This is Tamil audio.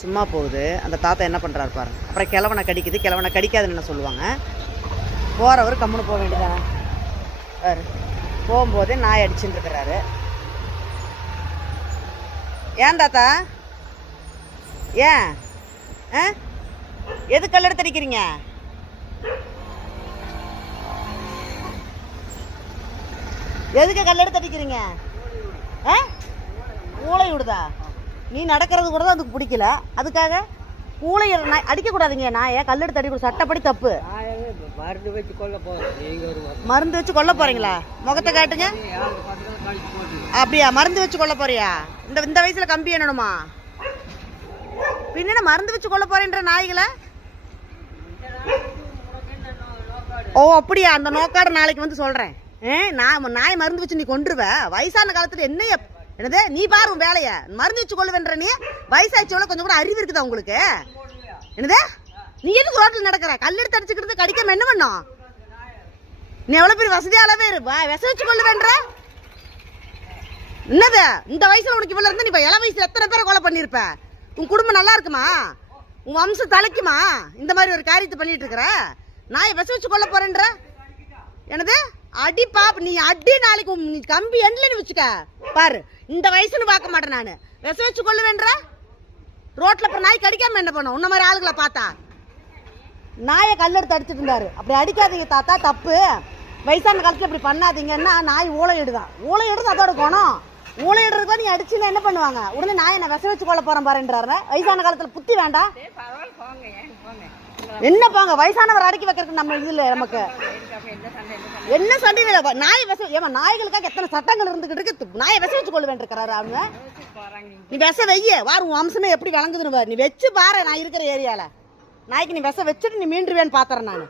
சும்மா போகுது. அந்த தாத்தா என்ன பண்ணுறாரு பாருங்க. அப்புறம் கிழவனை கடிக்குது, கிழவனை கடிக்காதுன்னு என்ன சொல்லுவாங்க. போகிறவர் கம்முன்னு போக வேண்டியதானே. வேறு போகும்போதே நாய் அடிச்சுட்டு இருக்கிறாரு. ஏன் தாத்தா? ஏன் எது கல்லெடுத்து அடிக்கிறீங்க? எதுக்கு கல்லெடுத்து அடிக்கிறீங்க? ஊளை விடுதா? நீ நடக்கிறது கூட தான் அதுக்கு பிடிக்கல, அதுக்காக ஊளை அடிக்கக்கூடாதுங்க. நாயை கல்லெடுத்து அடிக்கூட சட்டப்படி தப்பு. மருந்து வச்சு கொல்ல போகிறேன். மருந்து வச்சு கொல்ல போறீங்களா? முகத்தை காட்டுங்க. அப்படியா? மருந்து வச்சு கொல்ல போறியா? இந்த வயசுல கம்பி என்னணுமா? பின்ன மருந்து வச்சு கொல்ல போறேன்ற நாய்களை? ஓ அப்படியா? அந்த நோக்காடு நாளைக்கு வந்து சொல்றேன். நான் நாய் மருந்து வச்சு நீ கொண்டுருவ? வயசான காலத்துல என்னது நீ பாரு வேலைய. மருந்து வச்சு கொள்ளுவேன்ற நீ? வயசாச்சோட கொஞ்சம் கூட அறிவு இருக்குதா உங்களுக்கு? என்னது நீ எதுக்கு ரோட்டில் நடக்கிற? கல்லெடுத்து அடிச்சுக்கிட்டு கடிக்காம என்ன பண்ணும்? நீ எவ்வளவு பெரிய வசதியாலவே விச வச்சு கொள்ளுவேன்ற? என்னது இந்த வயசுல உனக்கு இவ்வளவு இருந்து நீ இள வயசுல எத்தனை பேரை கொலை பண்ணிருப்ப? உன் குடும்பம் நல்லா இருக்குமா? உன் வம்சம் தலைக்குமா? இந்த மாதிரி ஒரு காரியத்தை பண்ணிட்டு இருக்கிற நாயை விச வச்சு கொல்ல போறேன்ற? என்னது அடி பாப் நீ அடி. நாளைக்கு நீ கம்பி எண்ணில் நீ வச்சுக்க பாரு. இந்த வயசுன்னு பார்க்க மாட்டேன் நான். விச வச்சு கொள்ளுவேன்ற? ரோட்ல அப்புறம் நாய் கடிக்காம என்ன பண்ணும்? உன்ன மாதிரி ஆளுகளை பார்த்தா நாயை கல்லெடுத்து அடிச்சுட்டு இருந்தாரு. அப்படி அடிக்காதீங்க தாத்தா, தப்பு. வயசான காலத்துல இப்படி பண்ணாதீங்கன்னா நாய் ஊழையிடுதான். ஊழையிடுறது அதோட குணம். ஊழையிடுறதுக்கு நீ அடிச்சுன்னா என்ன பண்ணுவாங்க? உடனே நாயை நான் விச வச்சு கொள்ள போறேன் பாருன்றாரு. வயசான காலத்துல புத்தி வேண்டாம். என்ன போங்க, வயசானவர் அடக்கி வைக்கிறதுக்கு நம்ம இது இல்லை. நமக்கு என்ன சண்டை? நாய் விச நாய்களுக்காக எத்தனை சட்டங்கள் இருந்துகிட்டு இருக்கு. நாயை விச வச்சு கொள்ளுவேன் இருக்கிறாரு அவங்க. நீ விச வெய்ய வாரு, உன் வம்சமே எப்படி வழங்குதுன்னு. நீ வச்சு பாரு. நான் இருக்கிற ஏரியால நாய்க்கு நீ விச வச்சுட்டு நீ மீண்டுருவேன்னு பாத்துறேன் நான்.